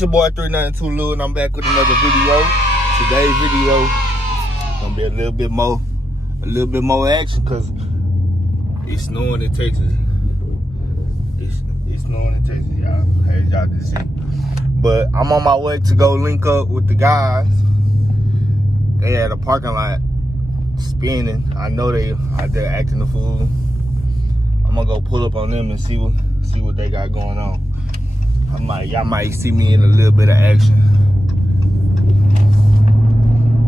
It's your boy 392 Lou, and I'm back with another video. Today's video gonna be a little bit more action because it's snowing in Texas. It's snowing in Texas, y'all. As y'all can see. But I'm on my way to go link up with the guys. They had a parking lot spinning. I know they're acting a fool. I'm gonna go pull up on them and see what they got going on. Y'all might see me in a little bit of action.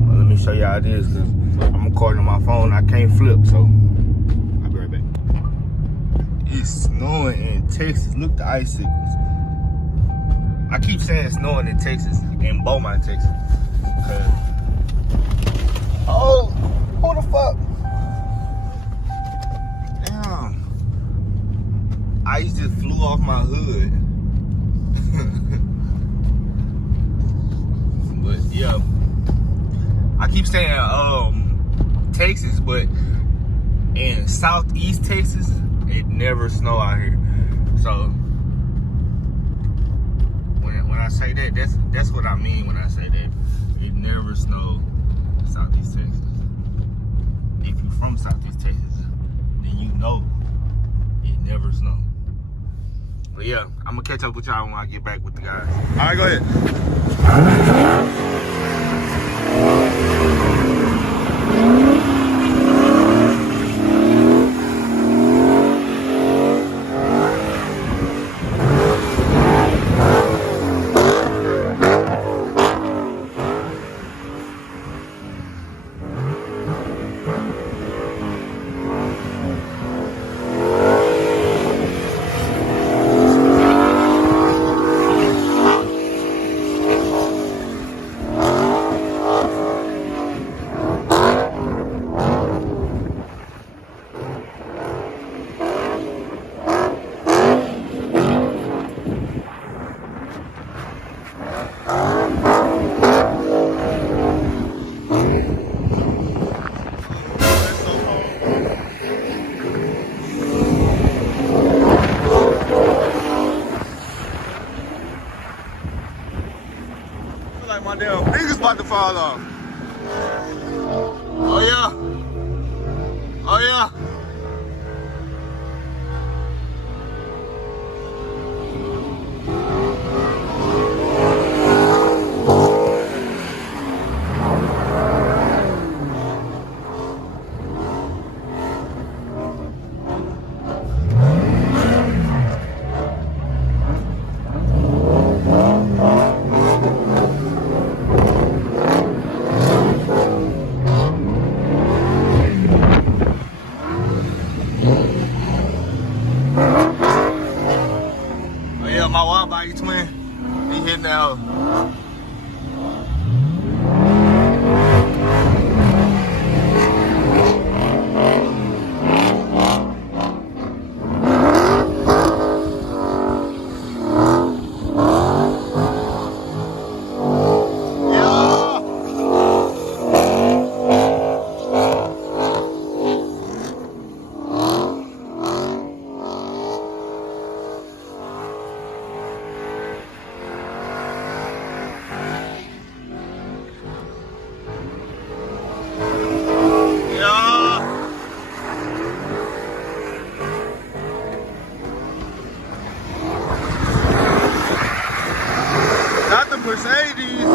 Well, let me show y'all this. I'm recording on my phone. I can't flip, so I'll be right back. It's snowing in Texas. Look, the icicles. I keep saying snowing in Texas, in Beaumont, Texas. Oh, who the fuck? Damn. Ice just flew off my hood. But yeah, I keep saying Texas, but in southeast Texas, it never snow out here. So when I say that, that's what I mean when I say that. It never snows in southeast Texas. If you're from southeast Texas, then you know it never snows. But yeah, I'm gonna catch up with y'all when I get back with the guys. All right, go ahead. Like my damn fingers about to fall off. Oh yeah. Oh yeah. My Widebody twin, he hitting out. Not the Mercedes.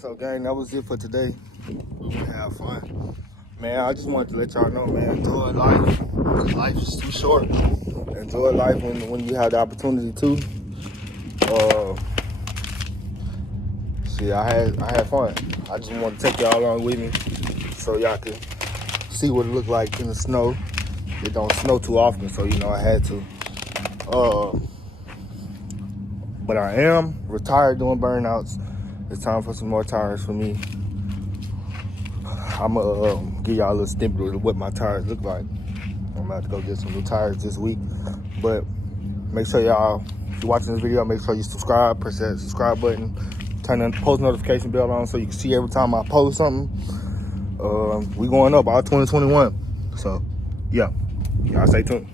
So gang, that was it for today. We gonna have fun. Man, I just wanted to let y'all know, man, enjoy life. Life is too short. Enjoy life when you have the opportunity to. I had fun. I just want to take y'all along with me so y'all can see what it look like in the snow. It don't snow too often, so you know I had to. But I am retired doing burnouts. It's time for some more tires for me. I'm gonna give y'all a little snippet of what my tires look like. I'm about to go get some new tires this week. But make sure y'all, if you're watching this video, make sure you subscribe, press that subscribe button, turn the post notification bell on so you can see every time I post something. We going up all 2021. So yeah, y'all stay tuned.